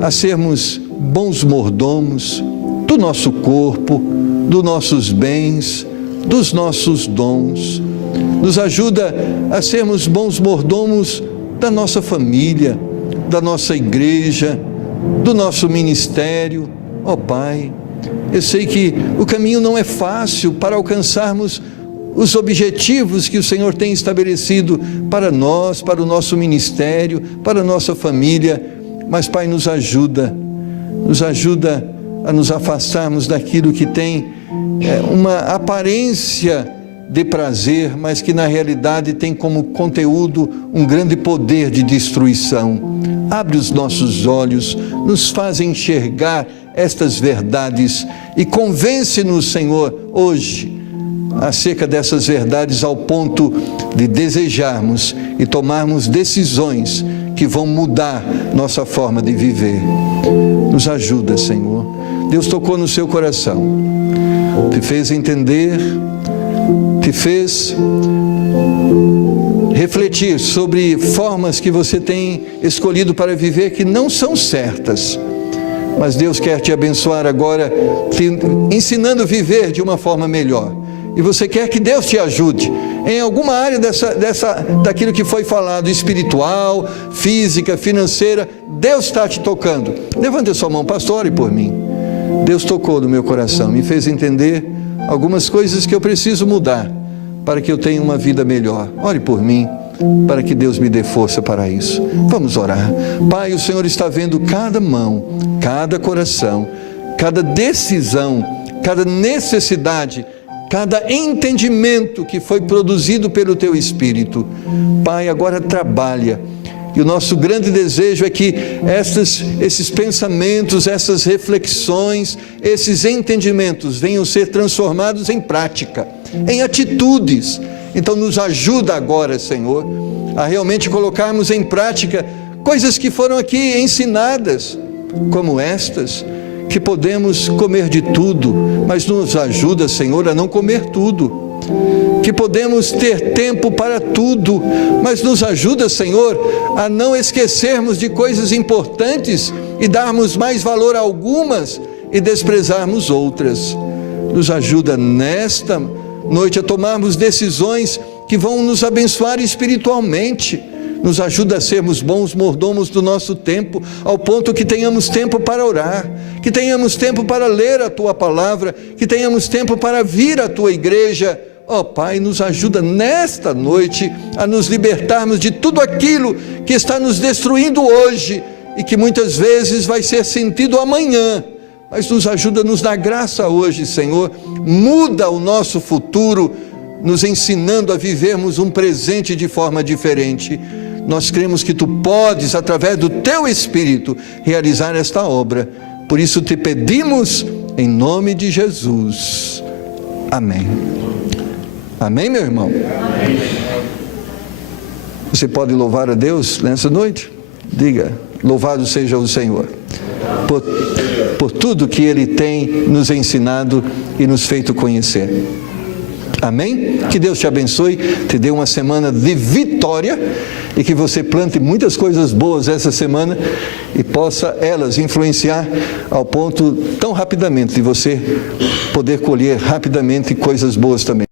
a sermos bons mordomos do nosso corpo, dos nossos bens, dos nossos dons. Nos ajuda a sermos bons mordomos da nossa família, da nossa igreja, do nosso ministério. Ó Pai, eu sei que o caminho não é fácil para alcançarmos os objetivos que o Senhor tem estabelecido para nós, para o nosso ministério, para a nossa família, mas Pai, nos ajuda a nos afastarmos daquilo que tem uma aparência de prazer, mas que na realidade tem como conteúdo um grande poder de destruição. Abre os nossos olhos, nos faz enxergar estas verdades e convence-nos, Senhor, hoje, acerca dessas verdades ao ponto de desejarmos e tomarmos decisões que vão mudar nossa forma de viver. Nos ajuda, Senhor. Deus tocou no seu coração, te fez entender, te fez refletir sobre formas que você tem escolhido para viver que não são certas, mas Deus quer te abençoar agora, te ensinando a viver de uma forma melhor, e você quer que Deus te ajude em alguma área daquilo que foi falado, espiritual, física, financeira. Deus está te tocando. Levante a sua mão, pastor, ore por mim. Deus tocou no meu coração, me fez entender algumas coisas que eu preciso mudar para que eu tenha uma vida melhor. Ore por mim, para que Deus me dê força para isso. Vamos orar. Pai, o Senhor está vendo cada mão, cada coração, cada decisão, cada necessidade, cada entendimento que foi produzido pelo Teu Espírito. Pai, agora trabalha. E o nosso grande desejo é que esses pensamentos, essas reflexões, esses entendimentos venham ser transformados em prática, em atitudes. Então nos ajuda agora, Senhor, a realmente colocarmos em prática coisas que foram aqui ensinadas, como estas, que podemos comer de tudo, mas nos ajuda, Senhor, a não comer tudo. Que podemos ter tempo para tudo, mas nos ajuda, Senhor, a não esquecermos de coisas importantes e darmos mais valor a algumas e desprezarmos outras. Nos ajuda nesta noite a tomarmos decisões que vão nos abençoar espiritualmente. Nos ajuda a sermos bons mordomos do nosso tempo, ao ponto que tenhamos tempo para orar, que tenhamos tempo para ler a Tua palavra, que tenhamos tempo para vir à Tua igreja. Ó Pai, nos ajuda nesta noite a nos libertarmos de tudo aquilo que está nos destruindo hoje e que muitas vezes vai ser sentido amanhã, mas nos ajuda, nos dá graça hoje, Senhor. Muda o nosso futuro, nos ensinando a vivermos um presente de forma diferente. Nós cremos que Tu podes, através do Teu Espírito, realizar esta obra. Por isso te pedimos em nome de Jesus. Amém. Amém, meu irmão? Amém. Você pode louvar a Deus nessa noite? Diga: louvado seja o Senhor por tudo que Ele tem nos ensinado e nos feito conhecer. Amém? Que Deus te abençoe, te dê uma semana de vitória e que você plante muitas coisas boas essa semana e possa elas influenciar ao ponto tão rapidamente de você poder colher rapidamente coisas boas também.